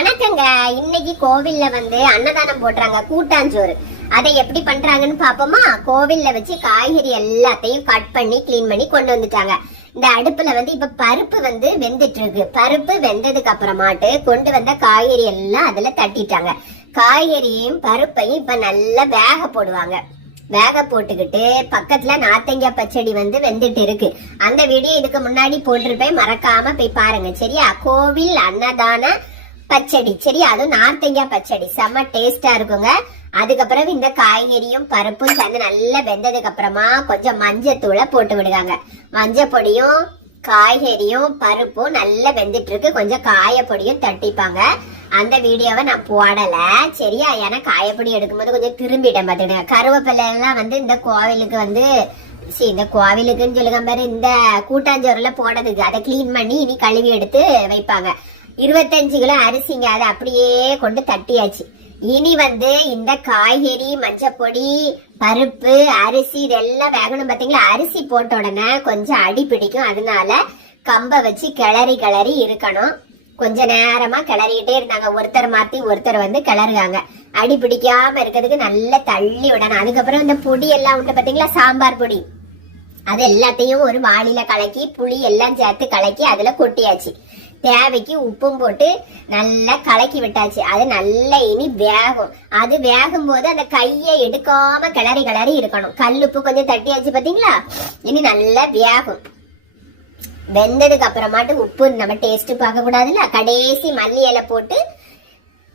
வணக்கங்க. இன்னைக்கு கோவில்ல வந்து அன்னதானம் போடுறாங்க. கூட்டாஞ்சோறு. அதை எப்படி பண்றாங்கன்னு பாப்போமா கோவில்ல வச்சு காய்கறி எல்லாத்தையும் கட் பண்ணி கிளீன் பண்ணி கொண்டு வந்துட்டாங்க. இந்த அடுப்புல வந்து இப்ப பருப்பு வந்து வெந்துட்டு இருக்கு பருப்பு வெந்ததுக்கு அப்புறமாட்டு கொண்டு வந்த காய்கறி எல்லாம் அதுல தட்டிட்டாங்க. காய்கறியும் பருப்பையும் இப்ப நல்லா வேக போடுவாங்க. வேக போட்டுக்கிட்டு பக்கத்துல நாத்தங்காய் பச்சடி வந்து வெந்துட்டு இருக்கு. அந்த வீடியோ இதுக்கு முன்னாடி போட்டிருப்பேன். மறக்காம போய் பாருங்க. சரியா? கோவில் அன்னதான பச்சடி. சரியா அதுவும் நார்த்தங்காய் பச்சடி. செம்ம டேஸ்டா இருக்குங்க. அதுக்கப்புறம் இந்த காய்கறியும் பருப்பும் சேர்ந்து நல்லா வெந்ததுக்கு அப்புறமா கொஞ்சம் மஞ்சத்தூளை போட்டு விடுவாங்க மஞ்சள் பொடியும் காய்கறியும் பருப்பும் நல்லா வெந்துட்டு இருக்கு. கொஞ்சம் காயப்பொடியும் தட்டிப்பாங்க. அந்த வீடியோவை நான் போடல. சரியா? ஏன்னா காயப்பொடி எடுக்கும்போது கொஞ்சம் திரும்பிட்டேன் பார்த்துடுங்க கருவேப்பிலை எல்லாம் வந்து இந்த கோவிலுக்கு வந்து சரி இந்த கோவிலுக்குன்னு சொல்லுங்க பாரு இந்த கூட்டாஞ்சோறுல போடுறதுக்கு அதை கிளீன் பண்ணி இனி கழுவி எடுத்து வைப்பாங்க. இருபத்தஞ்சு கிலோ அரிசிங்க அதை அப்படியே கொண்டு தட்டியாச்சு. இனி வந்து இந்த காய்கறி மஞ்சப்பொடி பருப்பு அரிசி இதெல்லாம் வேகணும் பார்த்தீங்களா அரிசி போட்ட உடனே கொஞ்சம் அடி பிடிக்கும். அதனால கம்ப வச்சு கிளறி கிளறி இருக்கணும். கொஞ்ச நேரமா கிளறிக்கிட்டே இருந்தாங்க. ஒருத்தர் மாத்தி ஒருத்தர் வந்து கிளறுகாங்க அடி பிடிக்காம இருக்கிறதுக்கு நல்லா தள்ளி விடணும். அதுக்கப்புறம் இந்த பொடி எல்லாம் உண்டு பார்த்தீங்களா சாம்பார் பொடி. அது எல்லாத்தையும் ஒரு வாளியில கலக்கி புளி எல்லாம் சேர்த்து கலக்கி அதுல கொட்டியாச்சு. தேவைக்கு உப்பும் போட்டு நல்லா கலக்கி விட்டாச்சு. அது நல்லா இனி வேகும். அது வேகும் போது அந்த கையை எடுக்காம கிளறி கிளறி இருக்கணும். கல் உப்பு கொஞ்சம் தட்டியாச்சு பார்த்தீங்களா இனி நல்லா வேகும். வெந்ததுக்கு அப்புறமாட்டு உப்பு நம்ம டேஸ்ட் பார்க்க கூடாதுல்ல? கடைசி மல்லி இலை போட்டு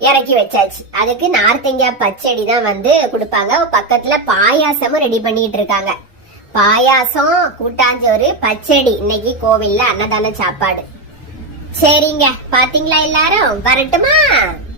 இறக்கி வச்சாச்சு. அதுக்கு நார்த்தங்காய் பச்சடி தான் வந்து கொடுப்பாங்க. பக்கத்துல பாயாசமும் ரெடி பண்ணிட்டு இருக்காங்க. பாயாசம் கூட்டாஞ்சோறு பச்சடி. இன்னைக்கு கோவில்ல அன்னதான சாப்பாடு. சரிங்க. பாத்தீங்களா எல்லாரும்? வரட்டுமா?